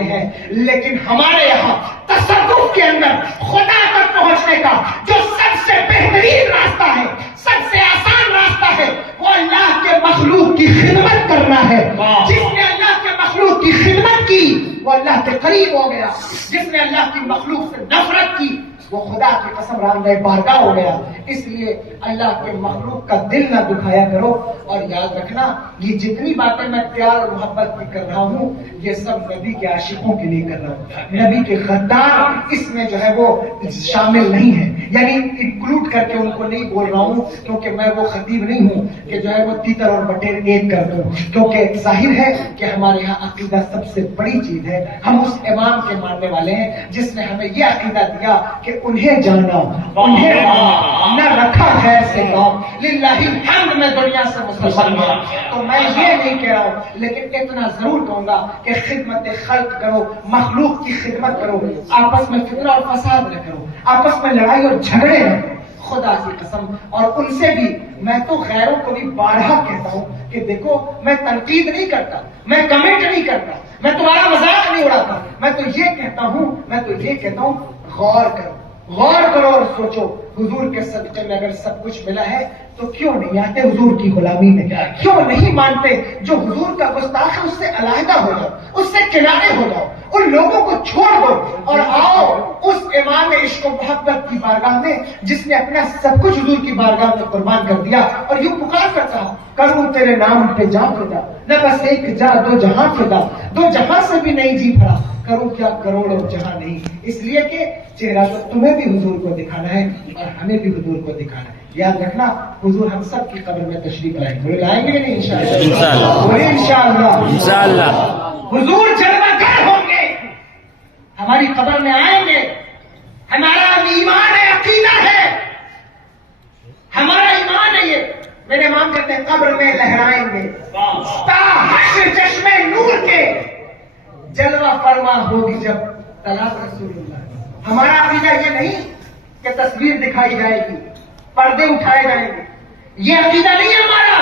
ہیں، لیکن ہمارے یہاں تصوف کے اندر خدا تک پہنچنے کا جو سب سے بہترین راستہ ہے، سب سے آسان راستہ ہے، وہ اللہ کے مخلوق کی خدمت کرنا ہے۔ جس نے اللہ کے مخلوق کی خدمت کی وہ اللہ کے قریب ہو گیا، جس نے اللہ کی مخلوق سے نفرت کی وہ خدا کی قسم راندہ بارگاہ ہو گیا۔ اس لیے اللہ کے مخلوق کا دل نہ دکھایا کرو، اور یاد رکھنا یہ جتنی باتیں میں پیار اور محبت کی کر رہا ہوں یہ سب نبی کے عاشقوں کے لیے کر رہا ہوں۔ نبی کے غدار اس میں جو ہے وہ شامل نہیں ہے، یعنی انکلوڈ کر کے ان کو نہیں بول رہا ہوں، کیونکہ میں وہ خطیب نہیں ہوں کہ جو ہے وہ تیتر اور بٹیر ایک کر دوں، کیونکہ ظاہر ہے کہ ہمارے یہاں عقیدہ سب سے بڑی چیز ہے۔ ہم اس امام کے ماننے والے ہیں جس نے ہمیں یہ عقیدہ دیا کہ انہیں جانا، انہیں مانا، نہ رکھا خیر سے کام، للہ الحمد میں دنیا سے مسلمان ہوں۔ تو میں یہ نہیں کہہ رہا ہوں، لیکن اتنا ضرور کہوں گا کہ خدمت خلق کرو، مخلوق کی خدمت کرو، آپس میں فتنہ اور فساد نہ کرو، آپس میں لڑائی اور جھگڑے نہ کرو، خدا کی قسم۔ اور ان سے بھی میں تو غیروں کو بھی بارہا کہتا ہوں کہ دیکھو میں تنقید نہیں کرتا، میں کمنٹ نہیں کرتا، میں تمہارا مذاق نہیں اڑاتا، میں تو یہ کہتا ہوں غور کرو، غور کرو اور سوچو حضور کے صدقے میں اگر سب کچھ ملا ہے تو کیوں نہیں آتے حضور کی غلامی میں؟ کیوں نہیں مانتے جو حضور کا گستاخ ہے اس سے علیحدہ ہو جاؤ، اس سے کنارے ہو جاؤ، ان لوگوں کو چھوڑ دو اور آؤ اس امام عشق و محبت کی بارگاہ میں جس نے اپنا سب کچھ حضور کی بارگاہ میں قربان کر دیا، اور یوں پکار کرتا کروں تیرے نام پہ جا فدا، نہ بس ایک جا دو جہاں فدا، دو جہاں سے بھی نہیں جی بھرا، کروں کیا کروڑوں جہاں نہیں۔ اس لیے کہ چہرہ تو تمہیں بھی حضور کو دکھانا ہے اور ہمیں بھی حضور کو دکھانا ہے۔ یاد رکھنا حضور ہم سب کی قبر میں تشریف لائیں گے، لائیں گے نہیں انشاءاللہ؟ حضور جلوہ گر ہوں گے، ہماری قبر میں آئیں گے، ہمارا ایمان ہے، عقیدہ ہے، ہمارا ایمان ہے یہ۔ میرے امام کہتے ہیں قبر میں لہرائیں گے تا حشر چشمے نور کے، جلوہ فرما ہوگی جب طلعت رسول اللہ۔ ہمارا عقیدہ یہ نہیں کہ تصویر دکھائی جائے گی، پردے اٹھائے جائیں گے، یہ عقیدہ نہیں ہے ہمارا،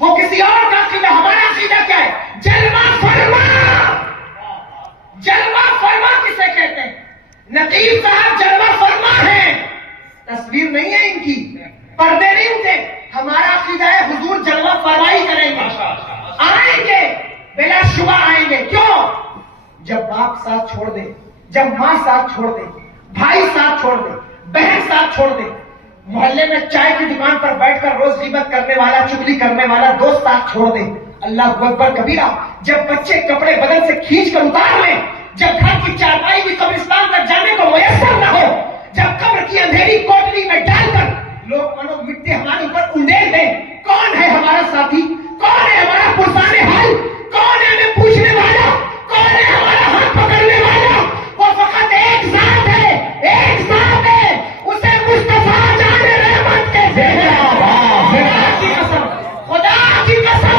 وہ کسی اور کا عقیدہ۔ ہمارا عقیدہ کیا ہے؟ جلوہ فرما۔ جلوہ فرما کسے کہتے ہیں؟ نقیب صاحب جلوہ فرما ہے، تصویر نہیں ہے ان کی، پردے نہیں اٹھے۔ ہمارا عقیدہ ہے حضور جلوہ فرمائی کریں گے، آئیں گے، بلا شبہ آئیں گے۔ کیوں؟ جب باپ ساتھ چھوڑ دے، جب ماں ساتھ چھوڑ دے، بھائی ساتھ چھوڑ دے، بہن ساتھ چھوڑ دے، محلے میں چائے کی دکان پر بیٹھ کر روز غیبت کرنے والا، چگلی کرنے والا دوست ساتھ چھوڑ دے، اللہ اکبر کبیرہ۔ جب بچے کپڑے بدن سے کھینچ کر اتار لیں، جب گھر کی چارپائی بھی قبرستان تک جانے کو میسر نہ ہو، جب قبر کی اندھیری کوٹلی میں ڈال کر لوگ منو مٹی ہمارے اوپر انڈیل دیں، کون ہے ہمارا ساتھی؟ کون ہے ہمارا پرسان حال؟ کون ہے ہمیں پوچھنے والا؟ کون ہے ہمارا ہاتھ پکڑنے والا؟ وہ فقط ایک ذات ہے، ایک ذات ہے، اسے مصطفیٰ جان رحمت کہتے ہیں۔ خدا کی قسم، خدا کی قسم،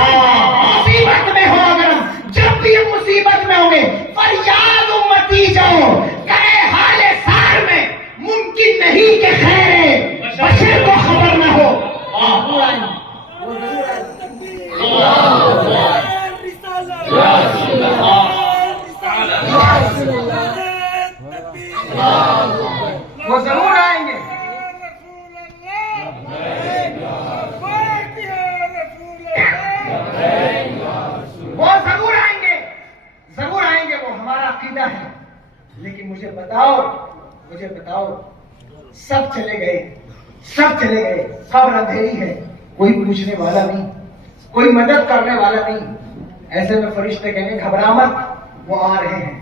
مصیبت میں ہو اگر ہم، جب بھی ہم مصیبت میں ہوں گے، فریاد امتی جاؤ کرے حال سار میں، ممکن نہیں کہ خیر بشر کو خبر نہ ہو۔ وہ ضرور آئیں گے، وہ ضرور آئیں گے، ضرور آئیں گے، وہ ہمارا عقیدہ ہے۔ لیکن مجھے بتاؤ سب چلے گئے، سب چلے گئے، قبر اندھیری ہے، کوئی پوچھنے والا نہیں، کوئی مدد کرنے والا نہیں۔ ایسے میں فرشتے کہیں گے گھبرا مت، وہ آ رہے ہیں،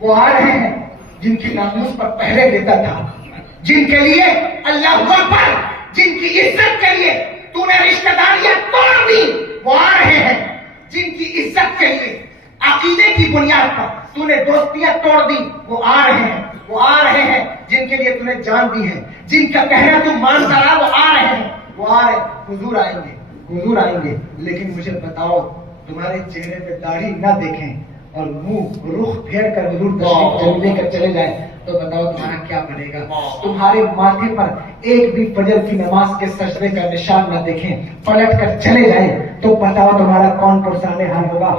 وہ آ رہے ہیں جن کی ناموس پر پہرے دیتا تھا، جن کے لیے اللہ اکبر، جن کی عزت کے لیے تو نے رشتہ داریاں توڑ دی، وہ آ رہے ہیں۔ جن کی عزت کے لیے عقیدے کی بنیاد پر تو نے دوستیاں توڑ دی، وہ آ رہے ہیں، وہ آ رہے ہیں۔ جن کے لیے تو نے جان دی ہے، جن کا کہنا تو مانتا رہا، وہ آ رہے ہیں، وہ آ رہے ہیں۔ حضور آئیں گے، حضور آئیں گے، لیکن مجھے بتاؤ تمہارے چہرے پہ داڑھی نہ دیکھیں اور منہ رخ پھیر کر حضور تشریف لے کر چلے جائیں تو بتاؤ تمہارا کیا بنے گا؟ تمہارے ماتھے پر ایک بھی فجر کی نماز کے سجدے کا نشان نہ دیکھیں، پلٹ کر چلے جائیں تو بتاؤ تمہارا کون پرسان حال ہوگا؟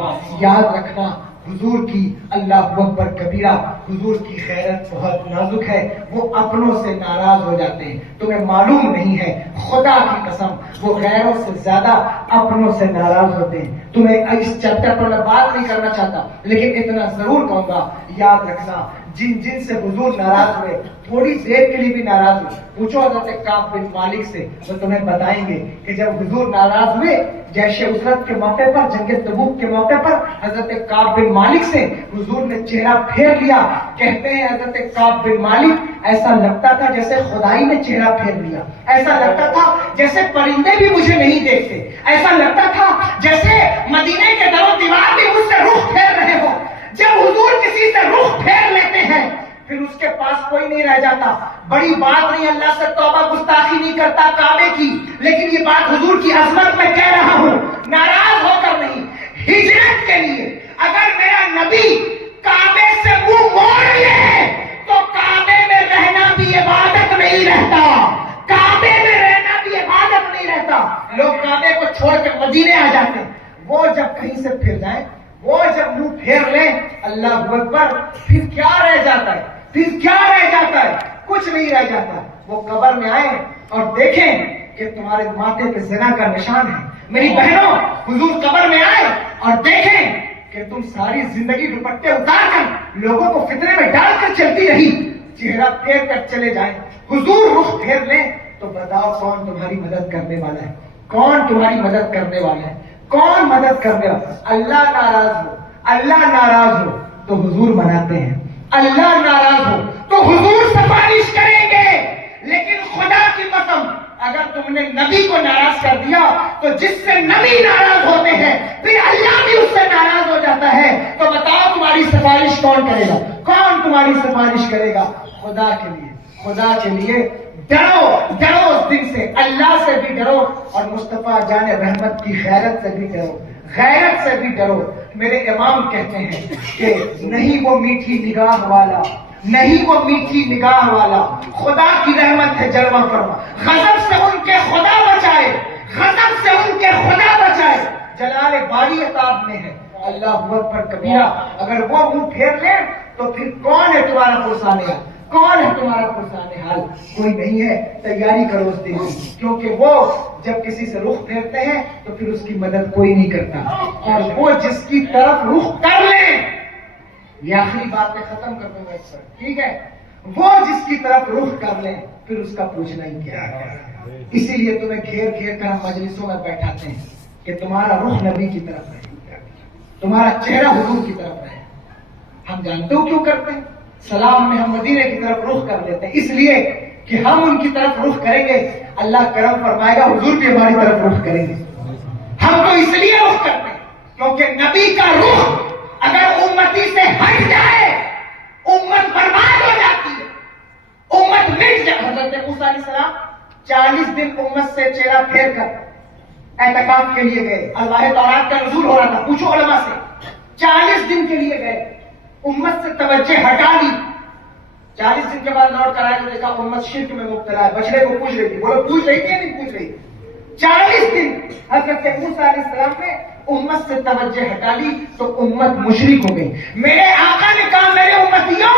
یاد رکھنا حضور کی اللہ اکبر کبیرہ، حضور کی خیرت بہت نازک ہے، وہ اپنوں سے ناراض ہو جاتے ہیں، تمہیں معلوم نہیں ہے، خدا کی قسم وہ غیروں سے زیادہ اپنوں سے ناراض ہوتے ہیں۔ تمہیں اس چیپٹر پر میں بات نہیں کرنا چاہتا، لیکن اتنا ضرور کہوں گا، یاد رکھنا جن سے حضور ناراض ہوئے، تھوڑی دیر کے لیے بھی ناراض ہوئے، پوچھو حضرت کعب بن مالک سے، وہ تمہیں بتائیں گے کہ جب حضور ناراض ہوئے جیش عسرت کے موقع پر، جنگ تبوک کے موقع پر، حضرت کعب بن مالک سے حضور نے چہرہ پھیر لیا۔ کہتے ہیں حضرت کعب بن مالک ایسا لگتا تھا جیسے خدائی نے چہرہ پھیر لیا، ایسا لگتا تھا جیسے پرندے بھی مجھے نہیں دیکھتے، ایسا لگتا تھا جیسے مدینے کے در و دیوار بھی مجھ سے رخ پھیر رہے ہو۔ جب حضور کسی سے رخ پھیر لیتے ہیں پھر اس کے پاس کوئی نہیں رہ جاتا۔ بڑی بات نہیں، اللہ سے توبہ گستاخی نہیں کرتا کعبے کی، لیکن یہ بات حضور کی عظمت میں کہہ رہا ہوں، ناراض ہو کر نہیں، ہجرت کے لیے اگر میرا نبی کعبے سے منہ موڑ لے تو کعبے میں رہنا بھی عبادت نہیں رہتا، کعبے میں رہنا بھی عبادت نہیں رہتا۔ لوگ کعبے کو چھوڑ کے مدینے آ جاتے ہیں، وہ جب کہیں سے پھر جائیں، وہ جب منہ پھیر لیں، اللہ اکبر، پھر کیا رہ جاتا ہے؟ پھر کیا رہ جاتا ہے؟ کچھ نہیں رہ جاتا۔ وہ قبر میں آئے اور دیکھیں کہ تمہارے ماتھے پہ زنا کا نشان ہے۔ میری بہنوں، حضور قبر میں آئے اور دیکھیں کہ تم ساری زندگی دوپٹے اتار کر لوگوں کو فتنے میں ڈال کر چلتی رہی، چہرہ پھیر کر چلے جائیں، حضور رخ پھیر لیں، تو بتاؤ کون تمہاری مدد کرنے والا ہے؟ کون تمہاری مدد کرنے والا ہے؟ کون مدد کرنے والا؟ اللہ ناراض ہو، اللہ ناراض ہو تو حضور مناتے ہیں، اللہ ناراض ہو تو حضور سفارش کریں گے۔ لیکن خدا کی قسم اگر تم نے نبی کو ناراض کر دیا تو جس سے نبی ناراض ہوتے ہیں پھر اللہ بھی اس سے ناراض ہو جاتا ہے۔ تو بتاؤ تمہاری سفارش کون کرے گا؟ کون تمہاری سفارش کرے گا؟ خدا کے لیے، خدا کے لیے ڈرو، ڈرو اس دن سے، اللہ سے بھی ڈرو اور مصطفیٰ جان رحمت کی غیرت سے بھی ڈرو، غیرت سے بھی ڈرو۔ میرے امام کہتے ہیں کہ نہیں وہ میٹھی نگاہ والا، نہیں وہ میٹھی نگاہ والا، خدا کی رحمت ہے جلوہ فرما، غضب سے ان کے خدا بچائے، غضب سے ان کے خدا بچائے، جلال باری عطاب میں ہے اللہ اکبر کبیرہ۔ اگر وہ منہ پھیر لیں تو پھر کون ہے تمہارا پرسانے حال؟ کون ہے تمہارا پرسانے حال؟ کوئی نہیں ہے۔ تیاری کرو اس دن کی، کیونکہ وہ جب کسی سے رخ پھیرتے ہیں تو پھر اس کی مدد کوئی نہیں کرتا، اور وہ جس کی طرف رخ کر لیں، یہ آخری بات میں ختم کر دوں گا اس پر، ٹھیک ہے؟ وہ جس کی طرف رخ کر لیں پھر اس کا پوچھنا ہی کیا ہے۔ اسی لیے تمہیں گھیر گھیر کر ہم مجلسوں میں بیٹھاتے ہیں کہ تمہارا رخ نبی کی طرف رہے، تمہارا چہرہ حضور کی طرف رہے۔ ہم جانتے ہو کیوں کرتے ہیں؟ سلام میں ہم مدینے کی طرف رخ کر دیتے ہیں، اس لیے کہ ہم ان کی طرف رخ کریں گے، اللہ کرم فرمائے گا، حضور بھی ہماری طرف رخ کریں گے۔ ہم تو اس لیے رخ کرتے ہیں کیونکہ نبی کا رخ اگر امتی سے ہٹ جائے امت برباد ہو جاتی ہے، امت مٹ جائے۔ حضرت موسیٰ علیہ السلام 40 دن امت سے چہرہ پھیر کر اعتکاف کے لیے گئے، اللہ تورات کا نزول ہو رہا تھا، پوچھو علماء سے، 40 دن کے لیے گئے، امت سے توجہ ہٹا دی۔ 40 دن کے بعد لوٹ کر آئے تو دیکھا امت شرک میں مبتلا ہے، بچڑے کو پوچھ رہی تھی، بولو پوچھ رہی تھی نہیں پوچھ رہی؟ 40 دن حضرت موسیٰ علیہ السلام نے امت سے توجہ ہٹا لی تو امت مشرک ہو گئی۔ میرے آقا نے کہا میرے امتیوں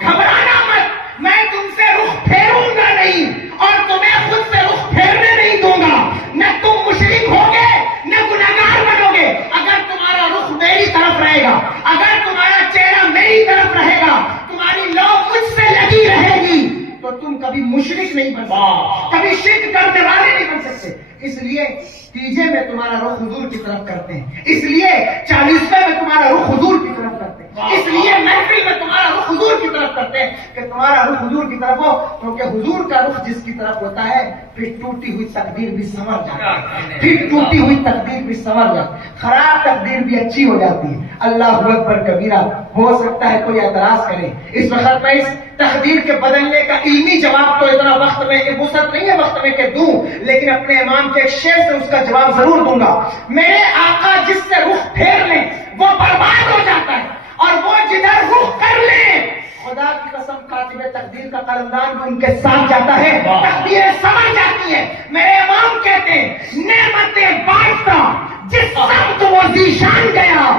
گھبرانا مت، میں تم سے رخ پھیروں گا نہیں اور تمہیں خود سے رخ پھیرنے نہیں دوں گا، نہ تم مشرک ہوگے نہ گنہگار بنو گے۔ اگر تمہارا رخ میری طرف رہے گا، اگر تمہارا چہرہ میری طرف رہے گا، تمہاری لو مجھ سے لگی رہے گی تو تم کبھی مشرک نہیں بن سکتے، کبھی شرک کرنے والے نہیں بن سکتے۔ اس لیے تیجے میں تمہارا رخ حضور کی طرف کرتے ہیں، اس لیے 40ویں میں تمہارا رخ حضور کی طرف کرتے ہیں، اس لیے محفل میں تمہارا رخ حضور کی طرف کرتے ہیں کہ تمہارا رخ حضور کی طرف ہو، کیونکہ حضور کا رخ جس کی طرف ہوتا ہے پھر ٹوٹی ہوئی تقدیر بھی سنور جاتی ہے، پھر ٹوٹی ہوئی تقدیر بھی سنور جاتی ہے، خراب تقدیر بھی اچھی ہو جاتی ہے۔ اللہ اکبر کبیرہ۔ ہو سکتا ہے کوئی اعتراض کرے، اس وقت میں اس تقدیر کے بدلنے کا علمی جواب تو اتنا وقت میں وسعت نہیں ہے وقت میں کہ دوں، لیکن اپنے امام کے ایک شعر سے اس کا جواب ضرور دوں گا۔ میرے آقا جس سے رخ پھیر لیں وہ برباد ہو جاتا ہے، اور وہ جدھر رخ کر لیں خدا کی قسم کاتب تقدیر کا قلمدان بھی ان کے ساتھ جاتا ہے، تقدیریں سمجھ جاتی ہیں۔ میرے امام کہتے ہیں نعمتیں بانٹتا جس سمت وہ ذیشان گیا،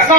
100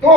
2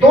2